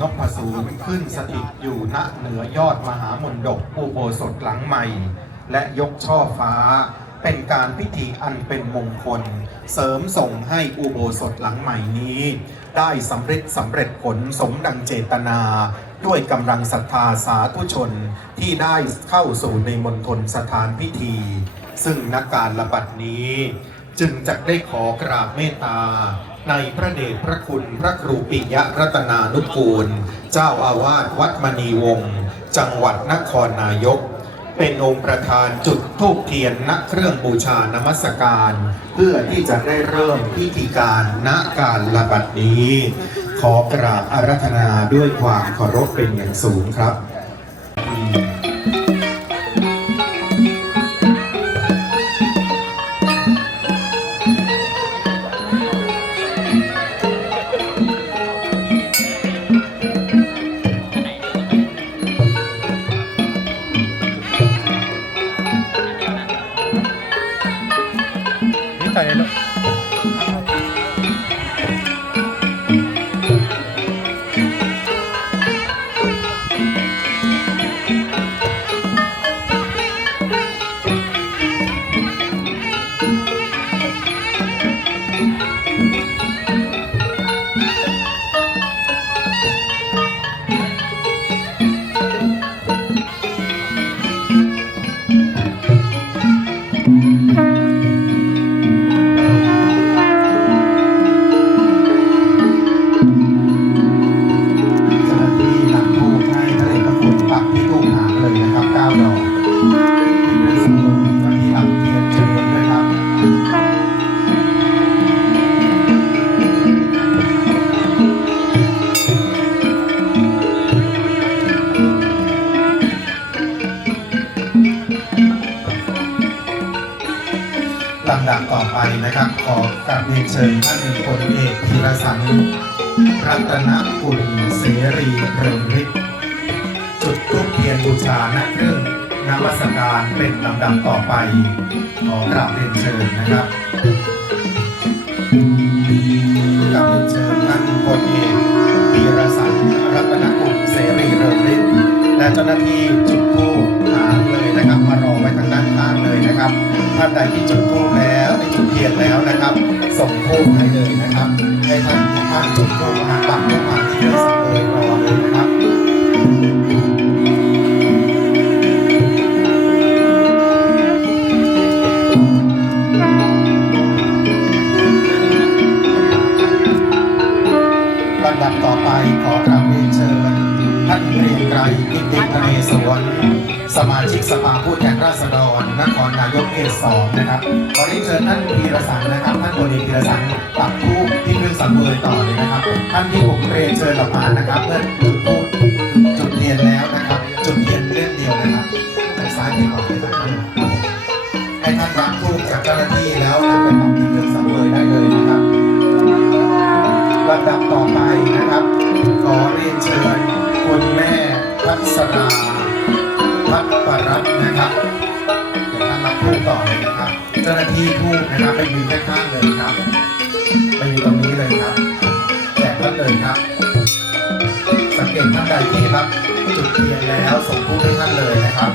นพสูรขึ้นสถิตอยู่ณเหนือยอดมหามนดกอุโบสถหลังใหม่ และยกช่อฟ้า เป็นการพิธีอันเป็นมงคล เสริมส่งให้อุโบสถหลังใหม่นี้ ได้สำเร็จสำเร็จผลสมดังเจตนา ด้วยกำลังศรัทธาสาธุชนที่ได้เข้าสู่ในมณฑลสถานพิธี ซึ่งนักการระบัดนี้ จึงจะได้ขอกราบเมตตา ในพระเดชพระคุณพระครูปิยรัตนานุกูล เจ้าอาวาสวัดมณีวงศ์จังหวัดนครนายก เป็นองค์ประธานจุดธูปเทียนณเครื่องบูชานมัสการ เพื่อที่จะได้เริ่มพิธีการณการระบัดนี้ ขอกราบอารัธนาด้วยความเคารพเป็นอย่างสูงครับ ไปขอกราบเรียนเชิญนะครับกราบเรียนเชิญท่านพลเอกปีรสันรัตนกุลเสรีเริงฤทธิ์และเจ้าหน้าที่จุดธูปหางเลยนะครับ มารอไว้ทางด้านข้างเลยนะครับ ท่านใดที่จุดธูปแล้วได้จุดเทียนแล้ว สภาผู้แทนราษฎรนครนายกเขตสองนะครับขอเรียนเชิญท่านพีรสันนะครับ ท่านบดีพีรสันปักทูปที่เครื่องสังเวยต่อเลยนะครับ ท่านที่ผมเรียนเชิญออกมานะครับเมื่อจุดทูปจุดเทียนแล้วนะครับ จุดเทียนเล่มเดียวนะครับไปซ้ายไปขวาไปทานให้ท่านรับทูปจากเจ้าหน้าที่แล้วนำไปปักที่เครื่องสังเวยได้เลยนะครับลำดับต่อไปนะครับ ขอเรียนเชิญคุณแม่พัสรา ปรัตน์นะครับเดี๋ยวท่านรับทูปต่อเลยนะครับ เจ้าหน้าที่ทูปนะครับไปยืนข้างๆเลยครับไปยืนตรงนี้เลยครับแจกท่านเลยครับ สังเกตท่านใดที่ครับ จุดเทียนแล้วส่งทูปให้ท่านเลยนะครับ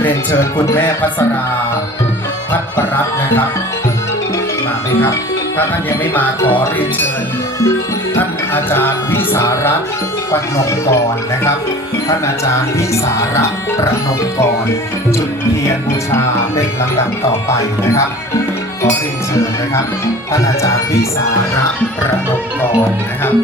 เรียนเชิญคุณแม่พัสราพัฒปรัตน์นะครับ มาไหมครับ ถ้าท่านยังไม่มาขอเรียนเชิญ ท่านอาจารย์วิสาระ ปนมกรนะครับท่านอาจารย์วิสาระประนมกร จุดเทียนบูชาเป็นลำดับต่อไปนะครับ ขอเรียนเชิญนะครับท่านอาจารย์วิสาระประนมกรนะครับ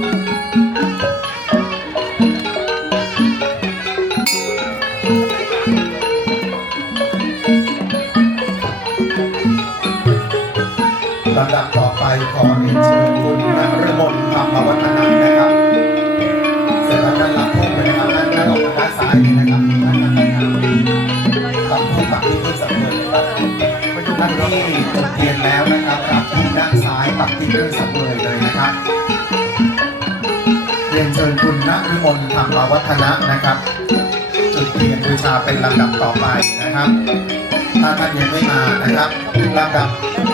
ลำดับต่อไปขอเรียนเชิญ เทียนแล้วนะครับรับพุ่งด้านซ้ายปักที่เครื่องสังเวยเลยนะครับเรียนเชิญคุณนฤมลธรรมวัฒนะนะครับ จุดเทียนบูชาเป็นลำดับต่อไปนะครับ ถ้าท่านยังไม่มานะครับลำดับเชิญเลยครับลำดับที่สามนะครับ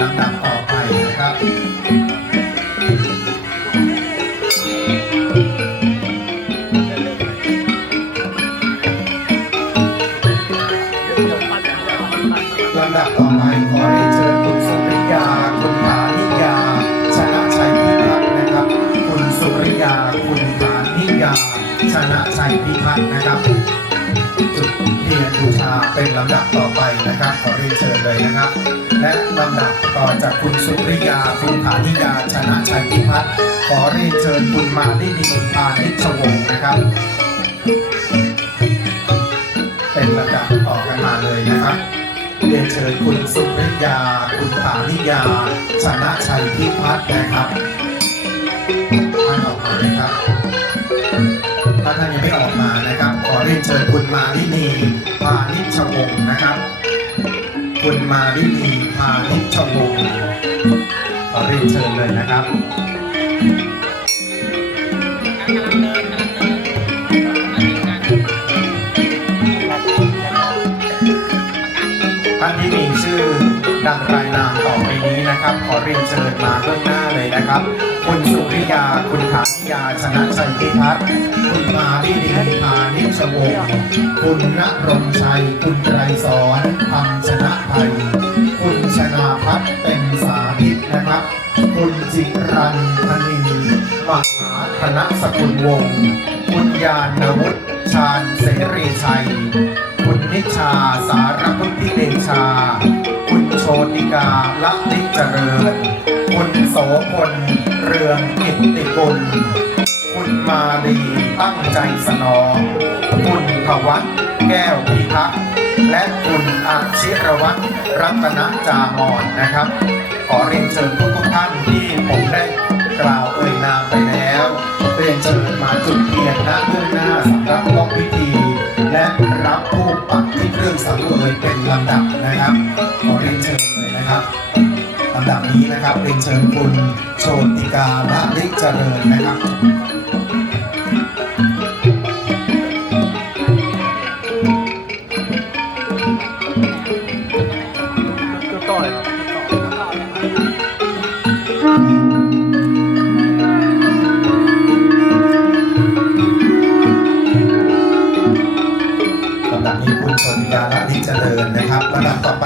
ลำดับต่อไปนะครับาชนะชัยพิพัฒน์นะครับ จุดเทียนบูชาเป็นลำดับต่อไปนะครับ ขอเรียนเชิญเลยนะครับ และลำดับต่อจากคุณสุริยาคุณฐานิยาชนะชัยพิพัฒน์ขอเรียนเชิญคุณมาดินีพานิชวงศ์นะครับ เป็นลำดับต่อกันมาเลยนะครับเรียนเชิญคุณสุริยา คุณฐานิยาชนะชัยพิพัฒน์นะครับท่านออกมาเลยครับ ถ้าท่านยังไม่ออกมานะครับ ขอเรียนเชิญคุณมาลินีพานิชวงศ์นะครับ คุณมาลินีพานิชวงศ์ขอเรียนเชิญเลยนะครับท่านที่มีชื่อดังรายนามต่อไปนี้นะครับ ขอเรียนเชิญมาเบื้องหน้าเลยนะครับ คุณสุริยาคุณฐาาชนะชัยพิพัฒน์คุณมาลินีพานิชวงศ์คุณณรงชัย คุณไกรสอนธรรมชนะภัยคุณชนาพัฒน์เป็นสาธิตนะครับ คุณจิรันธนินมหาธนสกุลวงศ์คุณยานวุฒิชาญเสรีชัย คุณนิชาสารพุทธิเดชา คุณโชติกาละลิเจริญ คุณโสพลเรืองกิตติกุล คุณมาลีตั้งใจสนอง คุณภวัตแก้วพิทักษ์และคุณอาชิรวัตรรัตนจามอนนะครับ ขอเรียนเชิญทุกทุกท่านที่ผมได้กล่าวเอ่ยนามไปแล้ว เรียนเชิญมาจุดเทียนณเบื้องหน้าสำหรับร่วมพิธี และรับผู้ปักที่เครื่องสังเวยเป็นลำดับนะครับ รียนเชิญเลยนะครับลำดับนี้นะครับเรียนเชิญคุณโชติกาละลิเจริญนะครับ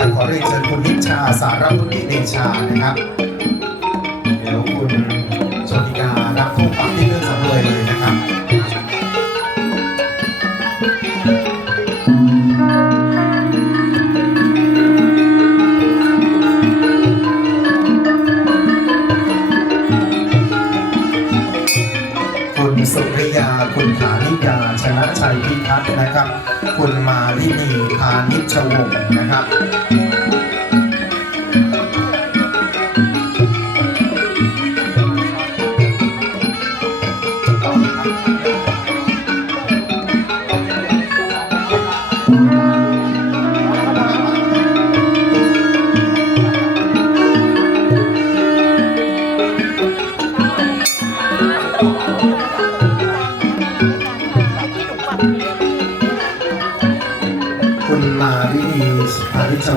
ไปขอเรียนเชิญคุณนิชาสารพุทธิเดชานะครับ เดี๋ยวคุณโชติการับผู้ปักที่เรื่องสังเวยเลยนะครับคุณสุริยา คุณฐานิยาชนะชัยพิทักษ์นะครับ คุณมาที่นีพานิชวงศ์นะครับ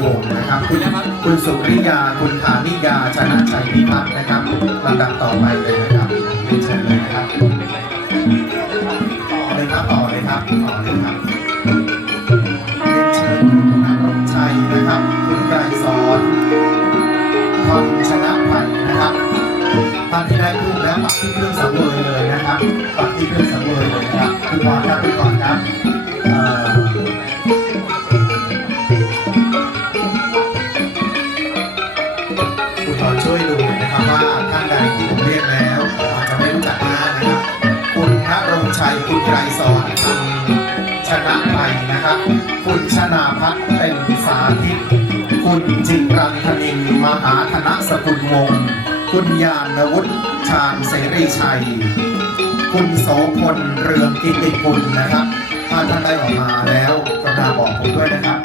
วงศ์นะครับ คุณคุณสุริยา คุณฐานิยา ชนะชัยพิพัฒน์นะครับลำดับต่อไปเลยนะครับเรียนเชิญเลยนะครับต่อเลยครับต่อเลยครับต่อเลยครับเรียนเชิญคุณณรงชัยนะครับ คุณไกรสอนทองชนะภัยนะครับท่านที่ได้ทูบแล้วปักที่เครื่องสังเวยเลยนะครับปักที่เครื่องสังเวยเลย คุณไกรสอนชนะภัยนะครับ คุณชนาพัฒน์เป็นสาธิต คุณจิรันธนินมหาธนสกุลวงศ์คุณยานวุฒิชาญเสรีชัย คุณโสพลเรืองกิติคุณนะครับ ถ้าท่านได้ออกมาแล้วกรุณาบอกผมด้วยนะครับ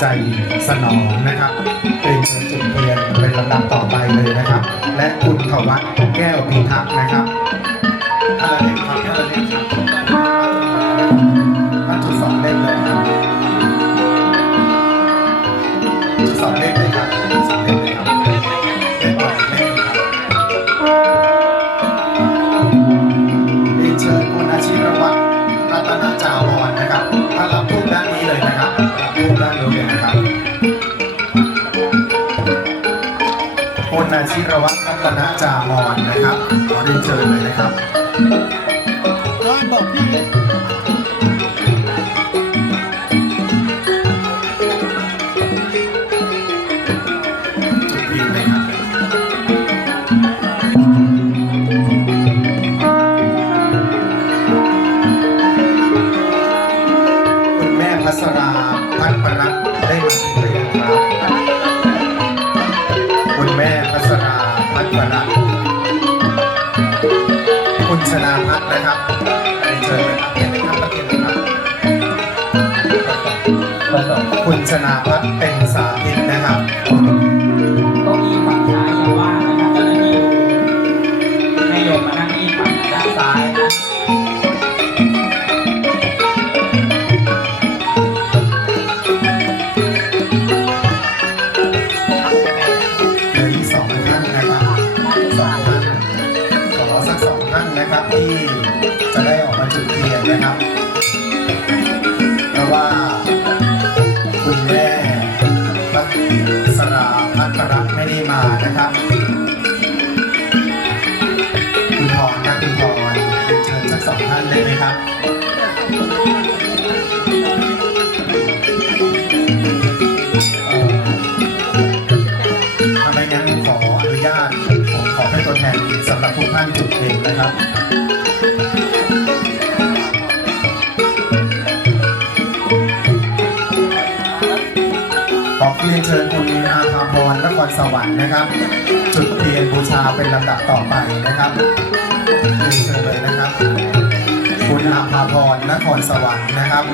ใจสนองนะครับเป็นเชิญจุดเทียนเป็นลำดับต่อไปเลยนะครับ และคุณขวัตแก้วพิทักษ์นะครับ ชิรวัตรรัตนจามอนนะครับขอเรียนเชิญเลยนะครับ นาพัฒน์ เรียนเชิญคุณอาภาพรนครสวรรค์นะครับ จุดเทียนบูชาเป็นลำดับต่อไปนะครับเรียนเชิญเลยนะครับ คุณอาภาพรนครสวรรค์นะครับ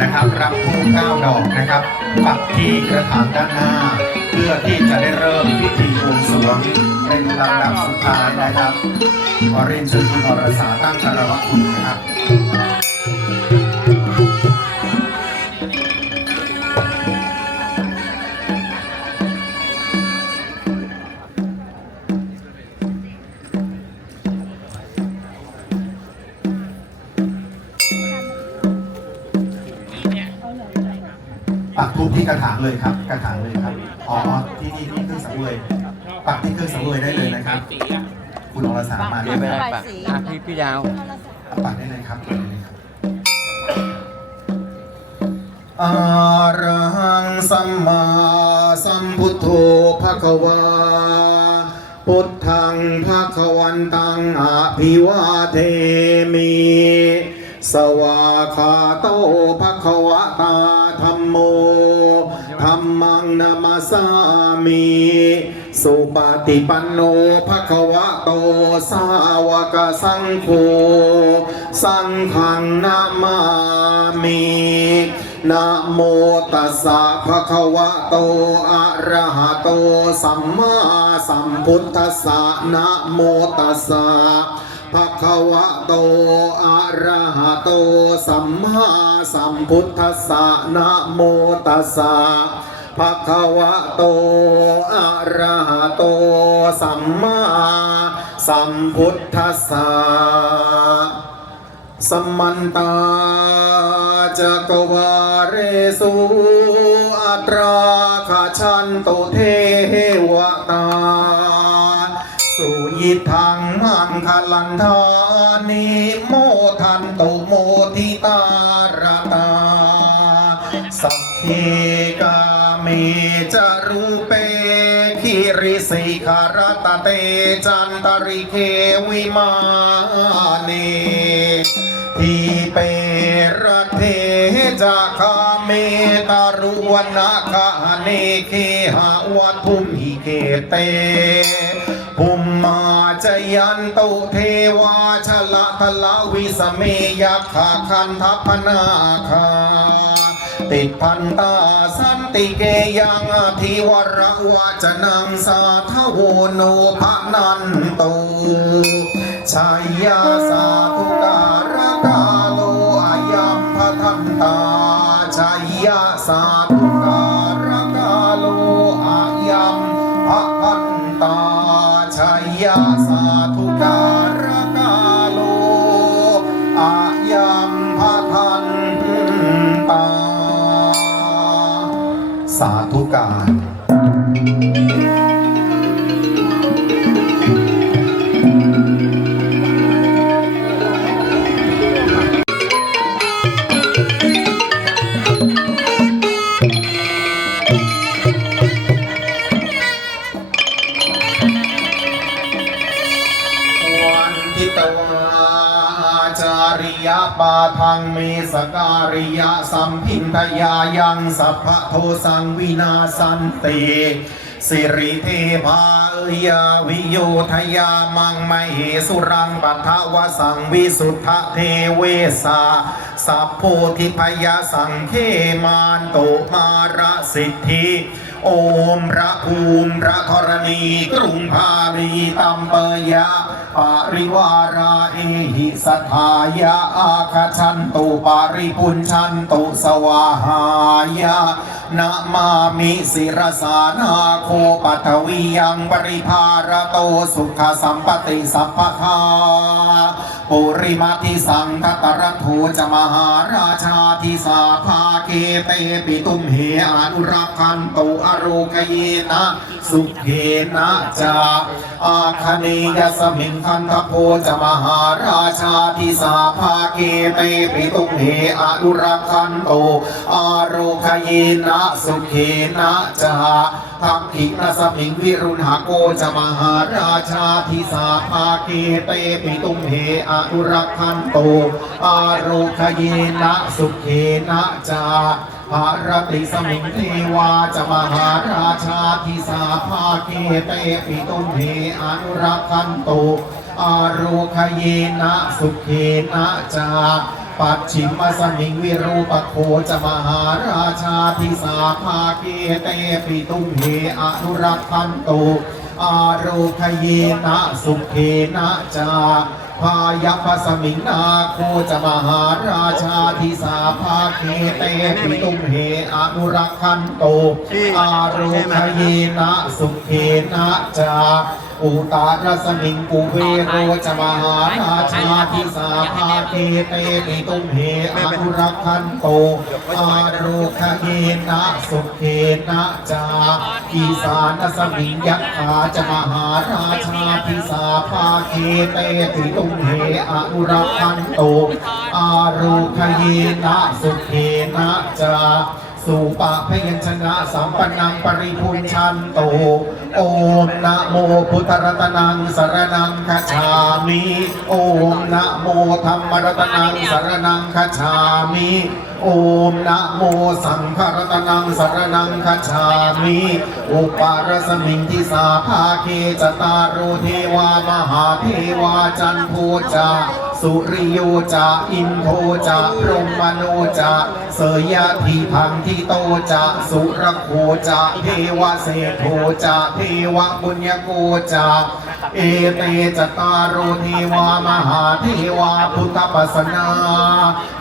นะครับรับทูบเก้าดอกนะครับปักที่กระถางด้านหน้า เพื่อที่จะได้เริ่มพิธีบวงสรวงเป็นลำดับสุดท้ายนะครับขอเรียนเชิญคุณอรสาตั้งคารวะคุณนะครับ เลยครับ กระถางเลยครับ อ๋อ ที่นี่ที่เครื่องสังเวยปักที่เครื่องสังเวยได้เลยนะครับ คุณอรสามาเดี๋ได้ยวไปไหมได้ปะอะพี่พี่ดาวปักได้เลยครับปักได้เลยครับอะระหังสัมมาสัมพุทโธภะคะวาพุทธังภะคะวันตังอภิวาเทมิ สวาคาโตภะคะวะตาธัมโม ธัมมังนามาสามิสุปฏิปันโนภะคะวะโตสาวกสังโฆสังฆังนามามินะโมตัสสะภะคะวะโต อะระหะโต สัมมาสัมพุทธัสสะนะโมตัสสะ ภควะโตอะระหะโต สัมมาสัมพุทธัสสะนะโมตัสสะภะคะวะโตอะระหะโต สัมมาสัมพุทธัสสะสมมันตาจักวาเรสุอัตราคาชันโตเทวตาิทังมังคลันทานิโมทันตุโมทิตารตาสัพเพกาเมจารูเปคิริสิขารตเตจันตริเควิมาเนทีเปรเทจะคาเมตารุวนาคาเนเคหาวัตุมหิเกเต ภุมมาจยันตุเทวาชละทละวิสเมยักขาคันทัพนาคา ติดพันตาสันติเกยังอธิวรวาจนังสาทโวโนภนันตุชัยยาสาธุการกาโลอายัมพทันตาชัยยาสา สาธุการ งเมสการิยสัมพินทยายังสัพพโทสังวินาสันติสิริเทพาเอยาวิโยทยามังไมเหสุรังปัทวสังวิสุทธเทเวสาสัพโพธิพยาสังเคมานโตมาระสิทธิโอมพระภูมิพระธรณีกรุงพาลีตัมเปยะ ปาริวาราเอหิสัทธายะอาคชันตุปาริปุญชันตุสวาหายะนะมามิสิรสานาโคปัทวียังปริภารโตสุขสัมปติสัพพคาปุริมาทิสังคตรัตโถจมหาราชาทิสาภาเกเตปิตุมเหอนุรักขันตุอโรคเยนะสุเขนะจาอาคเนยสมิงคันทโพจะมหาราชาทิสาภาเกเตปิตุมเหอนุรักขันโตอโรคเยนะสุเขนะจาทักขินสมิงวิรุณหโกจะมหาราชาทิสาภาเกเตปิตุมเหอนุรักขันโต อาโรคเยนะสุเขนะจา ภารติสมิงเทวาจะมหาราชาทิสาภาเกเตปิตุเหอนุรักขันตุอาโรคเยนะสุเขนะจาปัจฉิมสมิงวิรูปโคจะมหาราชาทิสาภาเกเตปิตุเหอนุรักขันตุอาโรคเยนะสุเขนะจา พายัพสมิงนาโคจะมหาราชาทิสาภาเกเตปิตุมเหอนุรักขันโตอาโรคเยนะสุเขนะจา อุตารสมิงปุเวโรจมหาราชาทิสาภาเกเตปิตุมเหอนุรักขันโตอาโรคเยนะสุเขนะจาอีสานสมิงยักขาจมหาราชาทิสาภาเกเตปิตุมเหอนุรักขันโตอาโรคเยนะสุเขนะจา สุปะพยัญชนะสัมปนังปริพุนชันโต โอมนะโมพุทธรัตนังสรนังคัจฉามิโอมนะโมธรรมรัตนังสรนังคัจฉามิโอมนะโมสังฆรัตนังสรนังคัจฉามิอุปารสมิงทิสาภาเคจตารโรเทวามหาเทวาจันโพจา สุริโยจาอินโทจาพรหมโนจาเสยยะทีพังทิโตจาสุรโคจาเทวเศรษโทจาเทวบุญญโกจาเอเตจตารโรเทวามหาเทวาพุทธปัสสนา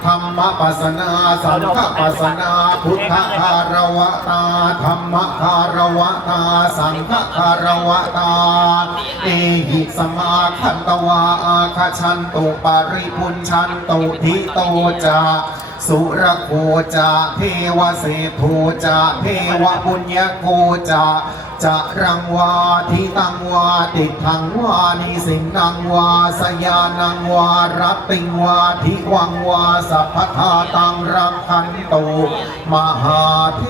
ธรรมปัสสนาสังฆปัสสนาพุทธคารวะตาธรรมคารวะตาสังฆคารวะตาเอหิสมาคันตวาอาคชันตุปริพุนชันตุทิโตจาสุรโคจาเทวเศรษโทจาเทวบุญญโกจาจะรังวาทิตังวาติทังวานิสิงนังวาสยานังวารับติงวาทิวังวาสัพพทาตังรักขันตุมหาเท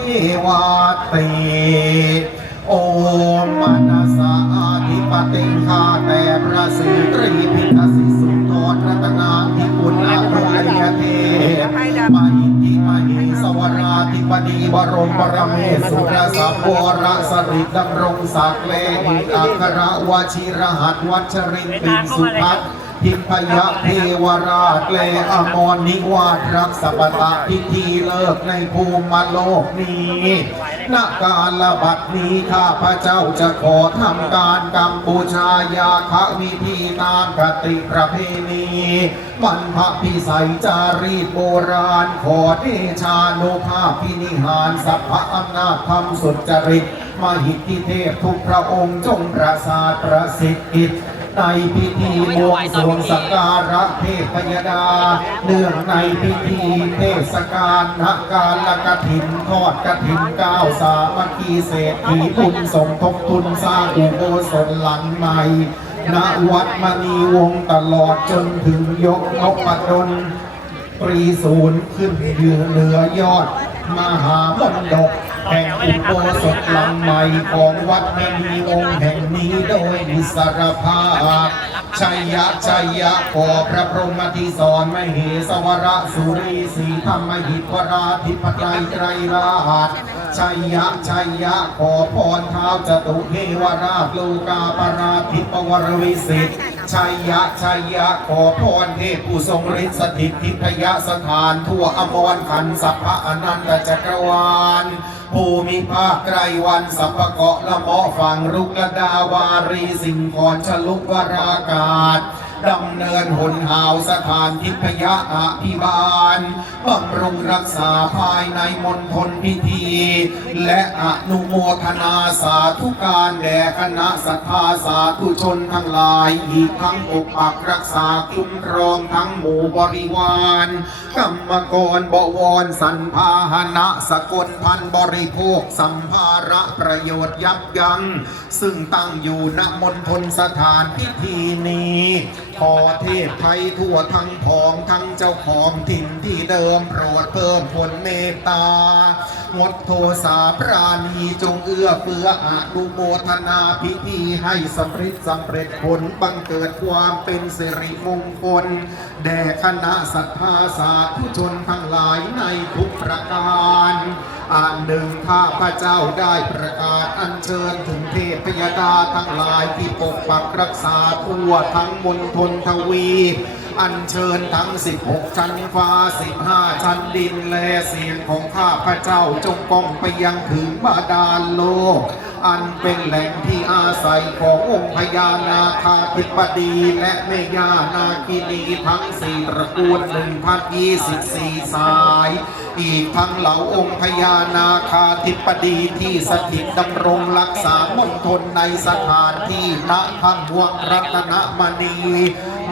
วาติ โอมมนัสาธิปติข้าแต่พระศรีตรีพิทัสิสุนทรรัตนาธิปุณณโภยเทพมาอิทิมหิสวราธิปดีบรมปรเมสุรสัพวรสริดำรงศักเลหิอัครวชิรหัสวัชรินปินสุพัทิพยเทวราชเลอมรนิวาสรักษปตะพิธีเลิกในภูมิโลกนี้ ณการละบัดนี้ข้าพระเจ้าจะขอทำการกัมบูชายาคะวิธีตามกติประเพณีบรรพพิสัยจารีตโบราณ ขอเดชานุภาพพินิหารสัพพะอำนาจธรรมสุจริตมหิทธิเทพทุกพระองค์จงประสาทประสิทธิ์ ในพิธีบวงสรวงสักการะเทพยดา เนื่องในพิธีเทศกาลนักการละกฐินทอดกฐินก้าวสามัคคีเศรษฐีบุญสมทบทุนสร้างอุโบสถหลังใหม่ณวัดมณีวงตลอดจนถึงยกนกปดลปรีศูนย์ขึ้นเหนือเหนือยอด มหามนดก แห่งอุโบสถหลังใหม่ของวัดมณีองค์แห่งนี้โดยนิสรภาพชัยยะชัยยะขอพระพรหมทิสอนมเหสวระสุรีสีธรรมหิตวราธิปไตยไตรราชชัยยะชัยยะขอพรเท้าจตุเทวราชโลกาปราธิปวรวิสิทธิ์ ชัยยะชัยยะขอพรเทพผู้ทรงฤทธิ์สถิตทิพยสถานทั่วอมรขันธ์สัพพะอนันตจักรวาลภูมิภาคไกรวันสัพพเกาะละเมาะฝั่งรุกละดาวารีสิงคอนชลุกวรากาศ ดำเนินหนหาวสถานทิพยอภิบาลบำรุงรักษาภายในมณฑลพิธี และอนุโมทนาสาธุการแด่คณะสัทธาสาธุชนทั้งหลาย อีกทั้งปกปักรักษาคุ้มครองทั้งหมู่บริวารกรรมกรบวรสันพาหนะสกลพันบริโภคสัมภาระประโยชน์ยับยั้งซึ่งตั้งอยู่ณมณฑลสถานพิธีนี้ขอเทพไทยทั่วทั้งทองทั้งเจ้าของถิ่นที่เดิมโปรดเพิ่มผลเมตตางดโทสาปราณีจงเอื้อเฟื้ออนุโมทนาพิธีให้สำเร็จสำเร็จผลบังเกิดความเป็นสิริมงคล แด่คณะศรัทธาสาธุชนทั้งหลายในทุกประการ อันหนึ่งข้าพระเจ้าได้ประกาศอัญเชิญถึงเทพยดาทั้งหลายที่ปกปักรักษาทั่วทั้งมณฑลทวีอัญเชิญทั้ง 16 ชั้นฟ้า 15 ชั้นดินและเสียงของข้าพระเจ้าจงก้องไปยังถึงบาดาลโลก อันเป็นแหล่งที่อาศัยขององค์พญานาคาธิปดีและแม่ย่านาคินีทั้งสี่ตระกูลหนึ่งพันยี่สิบสี่สาย อีกทั้งเหล่าองค์พญานาคาธิปดีที่สถิตดำรงรักษามณฑลในสถานที่ณท่านวงรัตนมณี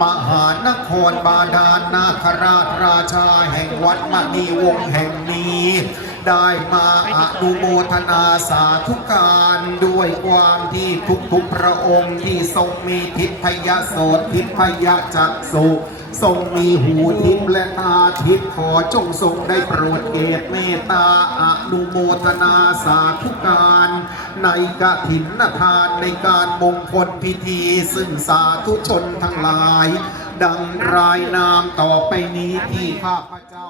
มหานครบาดาลนาคราชราชาแห่งวัดมณีวงศ์แห่งนี้ ได้มาอนุโมทนาสาธุการด้วยความที่ทุกๆพระองค์ที่ทรงมีทิพยโสตทิพยจักสุทรงมีหูทิพและตาทิพขอจงทรงได้โปรดเกตเมตตาอนุโมทนาสาธุการ ในกฐินทานในการมงคลพิธีซึ่งสาธุชนทั้งหลาย ดังรายนามต่อไปนี้ที่ข้าพเจ้า